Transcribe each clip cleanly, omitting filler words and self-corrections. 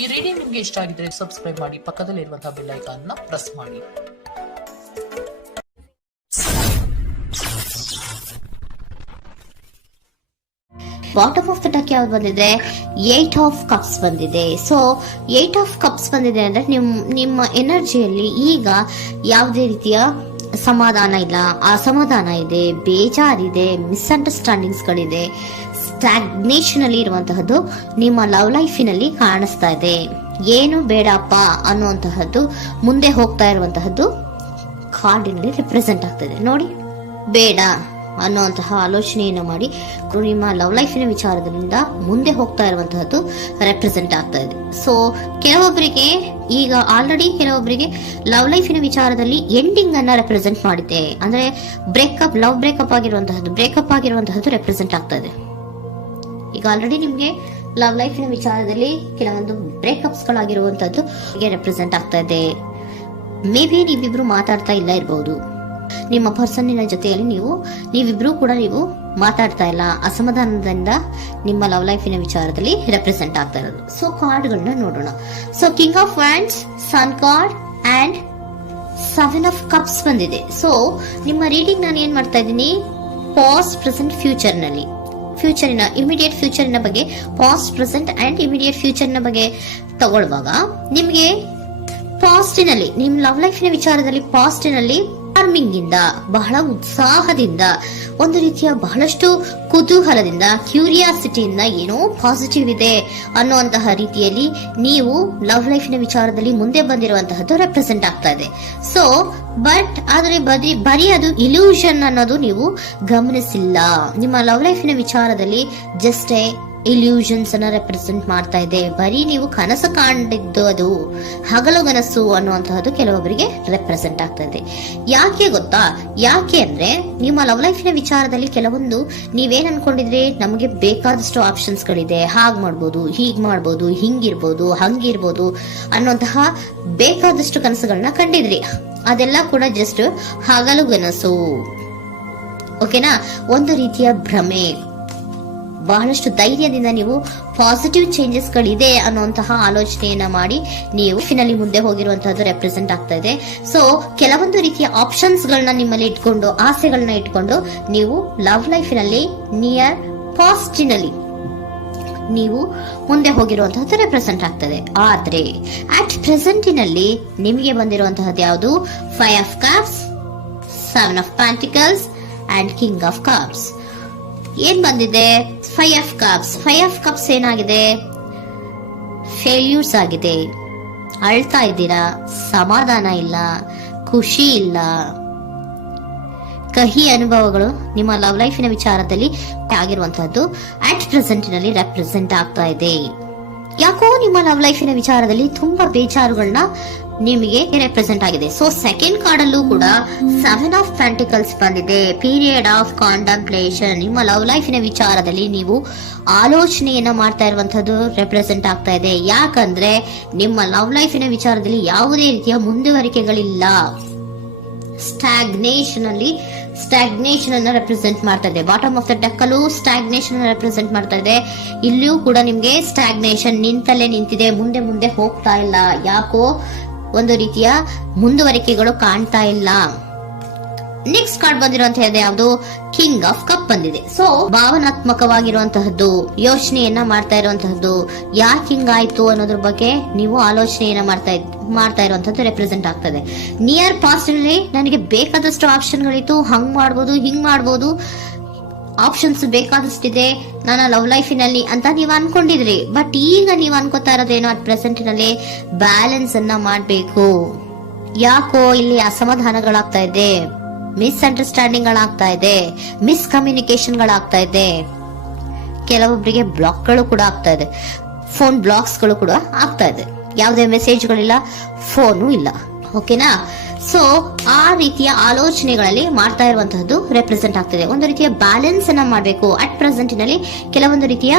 ಈ ರೀಡಿಂಗ್ ನಿಮ್ಗೆ ಇಷ್ಟ ಆಗಿದ್ರೆ ಸಬ್ಸ್ಕ್ರೈಬ್ ಮಾಡಿ, ಪಕ್ಕದಲ್ಲಿರುವಂತಹ ಬೆಲ್ ಐಕಾನ್ ನ ಪ್ರೆಸ್ ಮಾಡಿ. ಬಾಟಮ್ ಆಫ್ ದ ಡಕ್ ಯಾವ್ದು ಬಂದಿದೆ? 8 ಆಫ್ ಕಪ್ಸ್ ಬಂದಿದೆ. ಸೊ 8 ಆಫ್ ಕಪ್ಸ್ ಬಂದಿದೆ ಅಂದ್ರೆ ನಿಮ್ಮ ಎನರ್ಜಿಯಲ್ಲಿ ಈಗ ಯಾವುದೇ ರೀತಿಯ ಸಮಾಧಾನ ಇಲ್ಲ, ಅಸಮಾಧಾನ ಇದೆ, ಬೇಜಾರಿದೆ, ಮಿಸ್ಅಂಡರ್ಸ್ಟ್ಯಾಂಡಿಂಗ್ಸ್ ಗಳಿದೆ, ಸ್ಟಾಗ್ನೇಷನ್ ಅಲ್ಲಿ ಇರುವಂತಹದ್ದು ನಿಮ್ಮ ಲವ್ ಲೈಫಿನಲ್ಲಿ ಕಾಣಿಸ್ತಾ ಇದೆ. ಏನು ಬೇಡಪ್ಪ ಅನ್ನುವಂತಹದ್ದು ಮುಂದೆ ಹೋಗ್ತಾ ಇರುವಂತಹದ್ದು ಕಾರ್ಡಿನಲ್ಲಿ ರೆಪ್ರೆಸೆಂಟ್ ಆಗ್ತದೆ. ನೋಡಿ, ಬೇಡ ಅನ್ನುವಂತಹ ಆಲೋಚನೆಯನ್ನು ಮಾಡಿ ನಿಮ್ಮ ಲವ್ ಲೈಫಿನ ವಿಚಾರದಿಂದ ಮುಂದೆ ಹೋಗ್ತಾ ಇರುವಂತಹದ್ದು ರೆಪ್ರೆಸೆಂಟ್ ಆಗ್ತಾ ಇದೆ. ಸೊ ಕೆಲವೊಬ್ಬರಿಗೆ ಈಗ ಆಲ್ರೆಡಿ ಕೆಲವೊಬ್ಬರಿಗೆ ಲವ್ ಲೈಫಿನ ವಿಚಾರದಲ್ಲಿ ಎಂಡಿಂಗ್ ಅನ್ನ ರೆಪ್ರೆಸೆಂಟ್ ಮಾಡಿದೆ. ಅಂದ್ರೆ ಲವ್ ಬ್ರೇಕಪ್ ಆಗಿರುವಂತಹದ್ದು ರೆಪ್ರೆಸೆಂಟ್ ಆಗ್ತಾ ಇದೆ. ಈಗ ಆಲ್ರೆಡಿ ನಿಮ್ಗೆ ಲವ್ ಲೈಫಿನ ವಿಚಾರದಲ್ಲಿ ಕೆಲವೊಂದು ಬ್ರೇಕಪ್ಸ್ ಗಳಾಗಿರುವಂತಹದ್ದು ರೆಪ್ರೆಸೆಂಟ್ ಆಗ್ತಾ ಇದೆ. ಮೇ ಬಿ ನೀವಿಬ್ರು ಮಾತಾಡ್ತಾ ಇಲ್ಲ ಇರಬಹುದು, ನಿಮ್ಮ ಪರ್ಸನ್ನಿನ ಜೊತೆಯಲ್ಲಿ ನೀವಿಬ್ರು ಕೂಡ ಮಾತಾಡ್ತಾ ಇಲ್ಲ, ಅಸಮಾಧಾನದಿಂದ ನಿಮ್ಮ ಲವ್ ಲೈಫಿನ ವಿಚಾರದಲ್ಲಿ ರೆಪ್ರೆಸೆಂಟ್ ಆಗ್ತಾ ಇರೋದು. ಸೊ ಕಾರ್ಡ್ಗಳನ್ನ ನೋಡೋಣ. So king of wands, sun card and 7 of cups ಬಂದಿದೆ. ಸೊ ನಿಮ್ಮ ರೀಡಿಂಗ್ ನಾನು ಏನ್ ಮಾಡ್ತಾ ಇದ್ದೀನಿ, ಪಾಸ್ಟ್, ಪ್ರೆಸೆಂಟ್, ಫ್ಯೂಚರಿನ ಇಮಿಡಿಯೇಟ್ ಫ್ಯೂಚರಿನ ಬಗ್ಗೆ, ಪಾಸ್ಟ್, ಪ್ರೆಸೆಂಟ್ ಅಂಡ್ ಇಮಿಡಿಯೇಟ್ ಫ್ಯೂಚರ್ನ ಬಗ್ಗೆ ತಗೊಳ್ಳುವಾಗ ನಿಮ್ಗೆ ಪಾಸ್ಟಿನಲ್ಲಿ, ನಿಮ್ ಲವ್ ಲೈಫಿನ ವಿಚಾರದಲ್ಲಿ ಪಾಸ್ಟಿನಲ್ಲಿ ಚಾರ್ಮಿಂಗ್ ಇಂದ, ಬಹಳ ಉತ್ಸಾಹದಿಂದ, ಒಂದು ರೀತಿಯ ಬಹಳಷ್ಟು ಕುತೂಹಲದಿಂದ, ಕ್ಯೂರಿಯಾಸಿಟಿಯಿಂದ ಏನೋ ಪಾಸಿಟಿವ್ ಇದೆ ಅನ್ನುವಂತಹ ರೀತಿಯಲ್ಲಿ ನೀವು ಲವ್ ಲೈಫಿನ ವಿಚಾರದಲ್ಲಿ ಮುಂದೆ ಬಂದಿರುವಂತಹದ್ದು ರೆಪ್ರೆಸೆಂಟ್ ಆಗ್ತಾ ಇದೆ. ಸೊ ಆದರೆ ಬರೀ ಅದು ಇಲ್ಯೂಷನ್ ಅನ್ನೋದು ನೀವು ಗಮನಿಸಿಲ್ಲ. ನಿಮ್ಮ ಲವ್ ಲೈಫಿನ ವಿಚಾರದಲ್ಲಿ ಜಸ್ಟ್ ಇಲ್ಯೂಷನ್ಸ್ ಅನ್ನ ರೆಪ್ರೆಸೆಂಟ್ ಮಾಡ್ತಾ ಇದೆ. ಬರೀ ನೀವು ಕನಸು ಕಾಣಿದ್ದು ಅದು ಹಗಲುಗನಸು ಅನ್ನುವಂತಹದ್ದು ಕೆಲವೊಬ್ಬರಿಗೆ ರೆಪ್ರೆಸೆಂಟ್ ಆಗ್ತಾ ಇದೆ. ಯಾಕೆ ಗೊತ್ತಾ? ಯಾಕೆ ಅಂದ್ರೆ ನಿಮ್ಮ ಲವ್ ಲೈಫಿನ ವಿಚಾರದಲ್ಲಿ ಕೆಲವೊಂದು ನೀವೇನ್ ಅನ್ಕೊಂಡಿದ್ರೆ, ನಮಗೆ ಬೇಕಾದಷ್ಟು ಆಪ್ಷನ್ಸ್ ಗಳಿದೆ, ಹಾಗ್ ಮಾಡ್ಬೋದು, ಹೀಗ್ ಮಾಡ್ಬೋದು, ಹಿಂಗಿರ್ಬೋದು, ಹಂಗಿರ್ಬೋದು ಅನ್ನುವಂತಹ ಬೇಕಾದಷ್ಟು ಕನಸುಗಳನ್ನ ಕಂಡಿದ್ರಿ. ಅದೆಲ್ಲ ಕೂಡ ಜಸ್ಟ್ ಹಗಲುಗನಸು. ಓಕೆನಾ? ಒಂದು ರೀತಿಯ ಭ್ರಮೆ. ಬಹಳಷ್ಟು ಧೈರ್ಯದಿಂದ ನೀವು ಪಾಸಿಟಿವ್ ಚೇಂಜಸ್ ಗಳಿದೆ ಅನ್ನುವಂತಹ ಆಲೋಚನೆಯನ್ನ ಮಾಡಿ ನೀವು ಫಿನಲ್ಲಿ ಮುಂದೆ ಹೋಗಿರುವಂತಹದ್ದು ರೆಪ್ರೆಸೆಂಟ್ ಆಗ್ತಾ ಇದೆ. ಸೊ ಕೆಲವೊಂದು ರೀತಿಯ ಆಪ್ಷನ್ಸ್ ಗಳನ್ನ ನಿಮ್ಮಲ್ಲಿ ಇಟ್ಕೊಂಡು, ಆಸೆಗಳನ್ನ ಇಟ್ಕೊಂಡು ನೀವು ಲವ್ ಲೈಫಿನಲ್ಲಿ ನಿಯರ್ ಪಾಸ್ಟಿನಲ್ಲಿ ನೀವು ಮುಂದೆ ಹೋಗಿರುವಂತಹದ್ದು ರೆಪ್ರೆಸೆಂಟ್ ಆಗ್ತದೆ. ಆದ್ರೆ ಅಟ್ ಪ್ರೆಸೆಂಟಿನಲ್ಲಿ ನಿಮಗೆ ಬಂದಿರುವಂತಹದ್ದು ಯಾವುದು? 5 of cups, 7 of pentacles and king of cups. ಏನ್ ಬಂದಿದೆ? 5 ಆಫ್ ಕಪ್ಸ್. 5 ಆಫ್ ಕಪ್ಸ್ ಏನಾಗಿದೆ? ಫೇಲ್ಯೂರ್ಸ್ ಆಗಿದೆ, ಅಳ್ತಾ ಇದ್ದೀರಾ, ಸಮಾಧಾನ ಇಲ್ಲ, ಖುಷಿ ಇಲ್ಲ, ಕಹಿ ಅನುಭವಗಳು ನಿಮ್ಮ ಲವ್ ಲೈಫಿನ ವಿಚಾರದಲ್ಲಿ ಆಗಿರುವಂತಹದ್ದು ಅಟ್ ಪ್ರೆಸೆಂಟಿನಲ್ಲಿ ರೆಪ್ರೆಸೆಂಟ್ ಆಗ್ತಾ ಇದೆ. ಯಾಕೋ ನಿಮ್ಮ ಲವ್ ಲೈಫಿನ ವಿಚಾರದಲ್ಲಿ ತುಂಬಾ ಬೇಜಾರುಗಳನ್ನ ನಿಮಗೆ ರೆಪ್ರೆಸೆಂಟ್ ಆಗಿದೆ. ಸೊ ಸೆಕೆಂಡ್ ಕಾರ್ಡ್ ಅಲ್ಲೂ ಕೂಡ 7 ಆಫ್ ಪ್ಯಾಂಟಿಕಲ್ಸ್ ಬಂದಿದೆ. Period of contemplation. ನಿಮ್ಮ ಲವ್ ಲೈಫಿನ ವಿಚಾರದಲ್ಲಿ ನೀವು ಆಲೋಚನೆಯನ್ನ ಮಾಡ್ತಾ ಇರುವಂತದ್ದು ರೆಪ್ರೆಸೆಂಟ್ ಆಗ್ತಾ ಇದೆ. ಯಾಕಂದ್ರೆ ನಿಮ್ಮ ಲವ್ ಲೈಫಿನ ವಿಚಾರದಲ್ಲಿ ಯಾವುದೇ ರೀತಿಯ ಮುಂದುವರಿಕೆಗಳಿಲ್ಲ. ಸ್ಟಾಗ್ನೇಷನ್ ಅನ್ನ ರೆಪ್ರೆಸೆಂಟ್ ಮಾಡ್ತಾ ಇದೆ. ಬಾಟಮ್ ಆಫ್ ದ ಡೆಕ್ ಅಲ್ಲೂ ಸ್ಟಾಗ್ನೇಷನ್ ರೆಪ್ರೆಸೆಂಟ್ ಮಾಡ್ತಾ ಇದೆ. ಇಲ್ಲಿಯೂ ಕೂಡ ನಿಮ್ಗೆ ಸ್ಟಾಗ್ನೇಷನ್, ನಿಂತಲ್ಲೇ ನಿಂತಿದೆ, ಮುಂದೆ ಹೋಗ್ತಾ ಇಲ್ಲ. ಯಾಕೋ ಒಂದು ರೀತಿಯ ಮುಂದುವರಿಕೆಗಳು ಕಾಣ್ತಾ ಇಲ್ಲ. ನೆಕ್ಸ್ಟ್ ಕಾರ್ಡ್ ಬಂದಿರುವಂತಹದ್ದು ಯಾವುದು? ಕಿಂಗ್ ಆಫ್ ಕಪ್ ಬಂದಿದೆ. ಸೊ ಭಾವನಾತ್ಮಕವಾಗಿರುವಂತಹದ್ದು, ಯೋಚನೆಯನ್ನ ಮಾಡ್ತಾ ಇರುವಂತಹದ್ದು, ಯಾಕೆ ಹಿಂಗಾಯ್ತು ಅನ್ನೋದ್ರ ಬಗ್ಗೆ ನೀವು ಆಲೋಚನೆಯನ್ನ ಮಾಡ್ತಾ ಇರುವಂತದ್ದು ರೆಪ್ರೆಸೆಂಟ್ ಆಗ್ತದೆ. ನಿಯರ್ ಪಾಸ್ಟ್ ನಲ್ಲಿ ನನಗೆ ಬೇಕಾದಷ್ಟು ಆಪ್ಷನ್ ಗಳಿತ್ತು, ಹಂಗ್ ಮಾಡ್ಬೋದು, ಹಿಂಗ್ ಮಾಡ್ಬೋದು, ಆಪ್ಷನ್ಸ್ ಬೇಕಾದಷ್ಟಿದೆ ನನ್ನ ಲವ್ ಲೈಫಿನಲ್ಲಿ ಅಂತ ನೀವು ಅನ್ಕೊಂಡಿದ್ರಿ. ಬಟ್ ಈಗ ನೀವು ಅನ್ಕೋತಾ ಇರೋದೇನೋ ಅಟ್ ಪ್ರೆಸೆಂಟಿನಲ್ಲಿ ಬ್ಯಾಲೆನ್ಸ್ ಅನ್ನ ಮಾಡ್ಬೇಕು. ಯಾಕೋ ಇಲ್ಲಿ ಅಸಮಾಧಾನಗಳಾಗ್ತಾ ಇದೆ, ಮಿಸ್ಅಂಡರ್ಸ್ಟ್ಯಾಂಡಿಂಗ್ ಗಳಾಗ್ತಾ ಇದೆ, ಮಿಸ್ಕಮ್ಯುನಿಕೇಶನ್ ಗಳಾಗ್ತಾ ಇದೆ. ಕೆಲವೊಬ್ಬರಿಗೆ ಬ್ಲಾಕ್ ಗಳು ಕೂಡ ಆಗ್ತಾ ಇದೆ, ಫೋನ್ ಬ್ಲಾಕ್ಸ್ ಗಳು ಕೂಡ ಆಗ್ತಾ ಇದೆ. ಯಾವುದೇ ಮೆಸೇಜ್ಗಳಿಲ್ಲ, ಫೋನು ಇಲ್ಲ. ಓಕೆನಾ? ಸೊ ಆ ರೀತಿಯ ಆಲೋಚನೆಗಳಲ್ಲಿ ಮಾಡ್ತಾ ಇರುವಂತಹದ್ದು ರೆಪ್ರೆಸೆಂಟ್ ಆಗ್ತದೆ. ಒಂದು ರೀತಿಯ ಬ್ಯಾಲೆನ್ಸ್ ಅನ್ನ ಮಾಡಬೇಕು. ಅಟ್ ಪ್ರೆಸೆಂಟಿನಲ್ಲಿ ಕೆಲವೊಂದು ರೀತಿಯ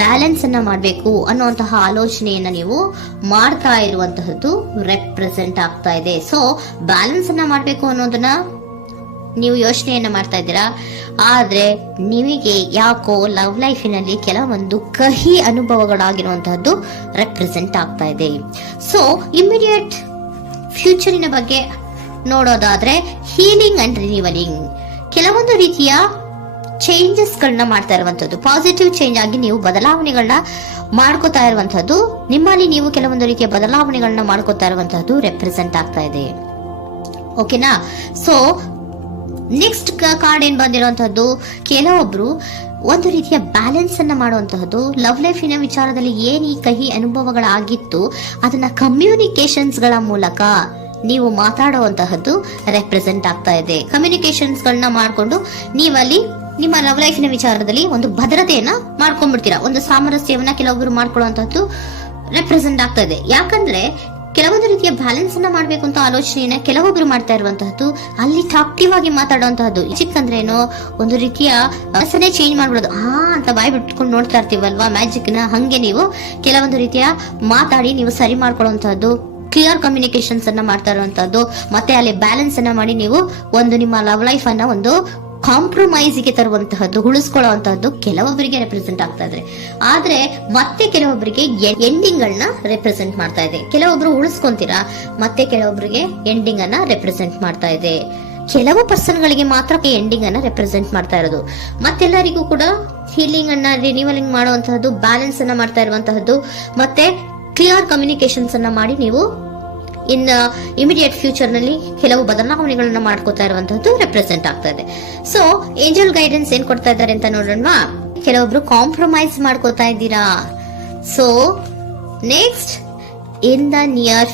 ಬ್ಯಾಲೆನ್ಸ್ ಅನ್ನ ಮಾಡಬೇಕು ಅನ್ನುವಂತಹ ಆಲೋಚನೆಯನ್ನ ನೀವು ಮಾಡ್ತಾ ಇರುವಂತಹದ್ದು ರೆಪ್ರೆಸೆಂಟ್ ಆಗ್ತಾ ಇದೆ. ಸೊ ಬ್ಯಾಲೆನ್ಸ್ ಅನ್ನ ಮಾಡಬೇಕು ಅನ್ನೋದನ್ನ ನೀವು ಯೋಚನೆಯನ್ನ ಮಾಡ್ತಾ ಇದ್ದೀರಾ. ಆದ್ರೆ ನಿಮಗೆ ಯಾಕೋ ಲವ್ ಲೈಫಿನಲ್ಲಿ ಕೆಲವೊಂದು ಕಹಿ ಅನುಭವಗಳಾಗಿರುವಂತಹದ್ದು ರೆಪ್ರೆಸೆಂಟ್ ಆಗ್ತಾ ಇದೆ. ಸೊ ಇಮಿಡಿಯೇಟ್ ಫ್ಯೂಚರಿನ ಬಗ್ಗೆ ನೋಡೋದಾದ್ರೆ ಹೀಲಿಂಗ್ ಅಂಡ್ ರಿನಿವಲಿಂಗ್, ಕೆಲವೊಂದು ರೀತಿಯ ಚೇಂಜಸ್ ಗಳನ್ನ ಮಾಡ್ತಾ ಇರುವಂತದ್ದು, ಪಾಸಿಟಿವ್ ಚೇಂಜ್ ಆಗಿ ನೀವು ಬದಲಾವಣೆಗಳನ್ನ ಮಾಡ್ಕೋತಾ ಇರುವಂತದ್ದು, ನಿಮ್ಮಲ್ಲಿ ನೀವು ಕೆಲವೊಂದು ರೀತಿಯ ಬದಲಾವಣೆಗಳನ್ನ ಮಾಡ್ಕೋತಾ ಇರುವಂತದ್ದು ರೆಪ್ರೆಸೆಂಟ್ ಆಗ್ತಾ ಇದೆ. ಓಕೆನಾ? ಸೊ ನೆಕ್ಸ್ಟ್ ಕಾರ್ಡ್ ಏನ್ ಬಂದಿರುವಂತದ್ದು, ಕೆಲವೊಬ್ರು ಒಂದು ರೀತಿಯ ಬ್ಯಾಲೆನ್ಸ್ ಅನ್ನ ಮಾಡುವಂತಹದ್ದು, ಲವ್ ಲೈಫಿನ ವಿಚಾರದಲ್ಲಿ ಏನ್ ಈ ಕಹಿ ಅನುಭವಗಳಾಗಿತ್ತು ಅದನ್ನ ಕಮ್ಯುನಿಕೇಶನ್ಸ್ ಗಳ ಮೂಲಕ ನೀವು ಮಾತಾಡುವಂತಹದ್ದು ರೆಪ್ರೆಸೆಂಟ್ ಆಗ್ತಾ ಇದೆ. ಕಮ್ಯುನಿಕೇಶನ್ಸ್ ಗಳನ್ನ ಮಾಡ್ಕೊಂಡು ನೀವಲ್ಲಿ ನಿಮ್ಮ ಲವ್ ಲೈಫಿನ ವಿಚಾರದಲ್ಲಿ ಒಂದು ಭದ್ರತೆಯನ್ನ ಮಾಡ್ಕೊಂಡ್ಬಿಡ್ತೀರಾ, ಒಂದು ಸಾಮರಸ್ಯವನ್ನ ಕೆಲವೊಬ್ರು ಮಾಡ್ಕೊಳ್ಳುವಂತಹದ್ದು ರೆಪ್ರೆಸೆಂಟ್ ಆಗ್ತಾ ಇದೆ. ಯಾಕಂದ್ರೆ ಕೆಲವೊಂದು ರೀತಿಯ ಬ್ಯಾಲೆನ್ಸ್ ಅನ್ನ ಮಾಡ್ಬೇಕು ಅಂತ ಆಲೋಚನೆಯನ್ನ ಕೆಲವೊಬ್ರು ಮಾಡ್ತಾ ಇರುವಂತಹದ್ದು, ಅಲ್ಲಿ ಟಾಕ್ಟಿವ್ ಆಗಿ ಮಾತಾಡುವಂತಹದ್ದು. ಚಿಕ್ಕಂದ್ರೇನೋ ಒಂದು ರೀತಿಯ ಮನಸ್ಸನ್ನೇ ಚೇಂಜ್ ಮಾಡ್ಬಿಡೋದು, ಅಂತ ಬಾಯ್ ಬಿಟ್ಕೊಂಡು ನೋಡ್ತಾ ಇರ್ತೀವಲ್ವಾ ಮ್ಯಾಜಿಕ್ ನ, ಹಂಗೆ ನೀವು ಕೆಲವೊಂದು ರೀತಿಯ ಮಾತಾಡಿ ನೀವು ಸರಿ ಮಾಡ್ಕೊಳ್ಳುವಂತಹದ್ದು, ಕ್ಲಿಯರ್ ಕಮ್ಯುನಿಕೇಶನ್ಸ್ ಅನ್ನ ಮಾಡ್ತಾ ಇರುವಂತಹದ್ದು, ಮತ್ತೆ ಅಲ್ಲಿ ಬ್ಯಾಲೆನ್ಸ್ ಅನ್ನ ಮಾಡಿ ನೀವು ಒಂದು ನಿಮ್ಮ ಲವ್ ಲೈಫ್ ಅನ್ನ ಒಂದು ಕಾಂಪ್ರಮೈಸ್ ಗೆ ತರುವಂತಹದ್ದು, ಉಳಿಸ್ಕೊಳ್ಳುವಂತಹದ್ದು ಕೆಲವೊಬ್ಬರಿಗೆ ರೆಪ್ರೆಸೆಂಟ್ ಆಗ್ತಾ ಇದೆ. ಆದ್ರೆ ಮತ್ತೆ ಕೆಲವೊಬ್ಬರಿಗೆ ಎಂಡಿಂಗ್ ಗಳನ್ನ ರೆಪ್ರೆಸೆಂಟ್ ಮಾಡ್ತಾ ಇದೆ. ಕೆಲವೊಬ್ರು ಉಳಿಸ್ಕೊಂತೀರಾ, ಮತ್ತೆ ಕೆಲವೊಬ್ಬರಿಗೆ ಎಂಡಿಂಗ್ ಅನ್ನ ರೆಪ್ರೆಸೆಂಟ್ ಮಾಡ್ತಾ ಇದೆ. ಕೆಲವು ಪರ್ಸನ್ ಗಳಿಗೆ ಮಾತ್ರ ಎಂಡಿಂಗ್ ಅನ್ನ ರೆಪ್ರೆಸೆಂಟ್ ಮಾಡ್ತಾ ಇರೋದು, ಮತ್ತೆಲ್ಲರಿಗೂ ಕೂಡ ಹೀಲಿಂಗ್ ಅನ್ನ ರಿನಿವಲಿಂಗ್ ಮಾಡುವಂತಹದ್ದು, ಬ್ಯಾಲೆನ್ಸ್ ಅನ್ನ ಮಾಡ್ತಾ ಇರುವಂತಹದ್ದು, ಮತ್ತೆ ಕ್ಲಿಯರ್ ಕಮ್ಯುನಿಕೇಶನ್ಸ್ ಅನ್ನ ಮಾಡಿ ನೀವು ಇನ್ ಇಮಿಡಿಯೇಟ್ ಫ್ಯೂಚರ್ ನಲ್ಲಿ ಕೆಲವು ಬದಲಾವಣೆಗಳನ್ನ ಮಾಡ್ಕೋತಾ ಇರುವಂತಹದ್ದು ರೆಪ್ರೆಸೆಂಟ್ ಆಗ್ತಾ ಇದೆ. ಸೊ ಏಂಜಲ್ ಗೈಡೆನ್ಸ್ ಏನ್ ಕೊಡ್ತಾ ಇದ್ದಾರೆ ಅಂತ ನೋಡೋಣ. ಕೆಲವೊಬ್ರು ಕಾಂಪ್ರಮೈಸ್ ಮಾಡ್ಕೋತಾ ಇದ್ದೀರಾ. So next in the near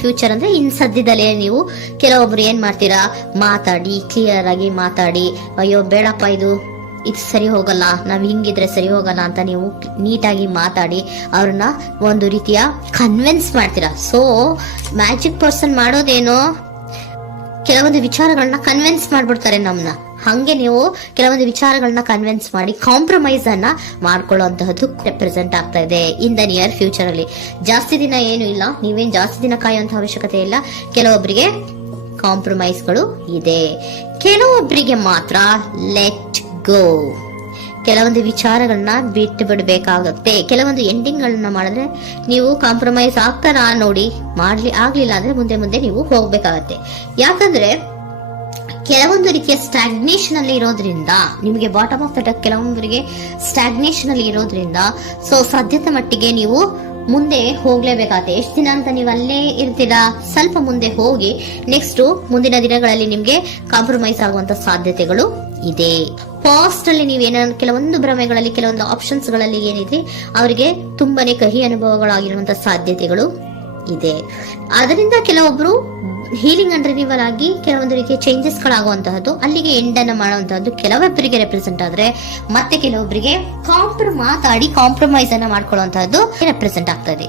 future ಅಂದ್ರೆ ಇನ್ ಸದ್ಯದಲ್ಲೇ ನೀವು ಕೆಲವೊಬ್ರು ಏನ್ ಮಾಡ್ತೀರಾ, ಮಾತಾಡಿ ಕ್ಲಿಯರ್ ಆಗಿ ಮಾತಾಡಿ, ಅಯ್ಯೋ ಬೇಡಪ್ಪ ಇದು ಸರಿ ಹೋಗಲ್ಲ, ನಾವ್ ಹಿಂಗಿದ್ರೆ ಸರಿ ಹೋಗಲ್ಲ ಅಂತ ನೀವು ನೀಟಾಗಿ ಮಾತಾಡಿ ಅವ್ರನ್ನ ಒಂದು ರೀತಿಯ ಕನ್ವಿನ್ಸ್ ಮಾಡ್ತೀರಾ. ಸೊ ಮ್ಯಾಜಿಕ್ ಪರ್ಸನ್ ಮಾಡೋದೇನೋ ಕೆಲವೊಂದು ವಿಚಾರಗಳನ್ನ ಕನ್ವಿನ್ಸ್ ಮಾಡ್ಬಿಡ್ತಾರೆ ನಮ್ನ, ಹಂಗೆ ನೀವು ಕೆಲವೊಂದು ವಿಚಾರಗಳನ್ನ ಕನ್ವಿನ್ಸ್ ಮಾಡಿ ಕಾಂಪ್ರಮೈಸ್ ಅನ್ನ ಮಾಡ್ಕೊಳ್ಳುವಂತಹದ್ದು ರೆಪ್ರೆಸೆಂಟ್ ಆಗ್ತಾ ಇದೆ ಇನ್ ದ ನಿಯರ್ ಫ್ಯೂಚರ್ ಅಲ್ಲಿ. ಜಾಸ್ತಿ ದಿನ ಏನು ಇಲ್ಲ, ನೀವೇನ್ ಜಾಸ್ತಿ ದಿನ ಕಾಯುವಂತ ಅವಶ್ಯಕತೆ ಇಲ್ಲ. ಕೆಲವೊಬ್ಬರಿಗೆ ಕಾಂಪ್ರಮೈಸ್ಗಳು ಇದೆ, ಕೆಲವೊಬ್ಬರಿಗೆ ಮಾತ್ರ ಲೆಟ್ ಗೋ, ಕೆಲವೊಂದು ವಿಚಾರಗಳನ್ನ ಬಿಟ್ಟು ಬಿಡಬೇಕಾಗುತ್ತೆ. ಕೆಲವೊಂದು ಎಂಡಿಂಗ್ ಗಳನ್ನ ಮಾಡಿದ್ರೆ ನೀವು ಕಾಂಪ್ರಮೈಸ್ ಆಗ್ತಾರಾ ನೋಡಿ, ಆಗ್ಲಿಲ್ಲ ಅಂದ್ರೆ ಮುಂದೆ ನೀವು ಹೋಗ್ಬೇಕಾಗತ್ತೆ. ಯಾಕಂದ್ರೆ ಕೆಲವೊಂದು ರೀತಿಯ ಸ್ಟಾಗ್ನೇಷನ್ ಅಲ್ಲಿ ಇರೋದ್ರಿಂದ, ನಿಮಗೆ ಬಾಟಮ್ ಆಫ್ ದ ಡೆಕ್ ಕೆಲವೊಬ್ಬರಿಗೆ ಸ್ಟಾಗ್ನೇಷನ್ ಅಲ್ಲಿ ಇರೋದ್ರಿಂದ, ಸೊ ಸದ್ಯದ ಮಟ್ಟಿಗೆ ನೀವು ಮುಂದೆ ಹೋಗ್ಲೇಬೇಕಾಗತ್ತೆ. ಎಷ್ಟು ದಿನ ಅಂತ ನೀವು ಅಲ್ಲೇ ಇರ್ತೀರಾ, ಸ್ವಲ್ಪ ಮುಂದೆ ಹೋಗಿ ನೆಕ್ಸ್ಟ್ ಮುಂದಿನ ದಿನಗಳಲ್ಲಿ ನಿಮ್ಗೆ ಕಾಂಪ್ರಮೈಸ್ ಆಗುವಂತ ಸಾಧ್ಯತೆಗಳು ಇದೆ. ಪಾಸ್ಟ್ ಅಲ್ಲಿ ನೀವೇನಾದ್ರು ಕೆಲವೊಂದು ಭ್ರಮೆಗಳಲ್ಲಿ, ಕೆಲವೊಂದು ಆಪ್ಷನ್ಸ್ ಗಳಲ್ಲಿ ಏನಿದೆ ಅವರಿಗೆ ತುಂಬಾನೇ ಕಹಿ ಅನುಭವಗಳಾಗಿರುವಂತಹ ಸಾಧ್ಯತೆಗಳು ಇದೆ. ಅದರಿಂದ ಕೆಲವೊಬ್ರು ಹೀಲಿಂಗ್ ಅಂಡ್ ರಿನಿವಲ್ ಆಗಿ ಕೆಲವೊಂದು ರೀತಿಯ ಚೇಂಜಸ್ ಗಳಾಗುವಂತಹದ್ದು, ಅಲ್ಲಿಗೆ ಎಂಡ್ ಅನ್ನ ಮಾಡುವಂತಹದ್ದು ಕೆಲವೊಬ್ಬರಿಗೆ ರೆಪ್ರೆಸೆಂಟ್ ಆದ್ರೆ, ಮತ್ತೆ ಕೆಲವೊಬ್ಬರಿಗೆ ಮಾತಾಡಿ ಕಾಂಪ್ರಮೈಸ್ ಅನ್ನ ಮಾಡ್ಕೊಳ್ಳುವಂತಹದ್ದು ರೆಪ್ರೆಸೆಂಟ್ ಆಗ್ತದೆ.